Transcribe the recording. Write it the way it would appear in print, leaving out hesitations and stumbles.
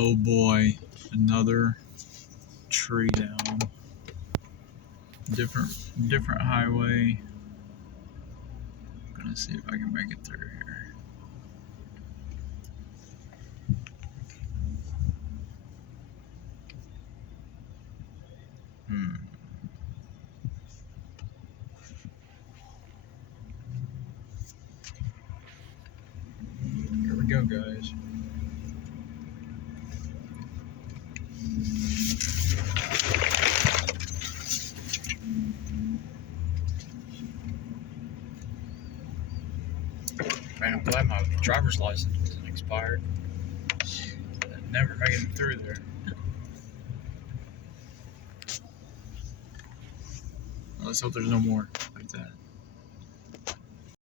Oh boy, another tree down. Different highway. I'm gonna see if I can make it through here. Here we go, guys. Man, I'm glad my driver's license isn't expired. I'd never making it through there. Let's hope there's no more like that.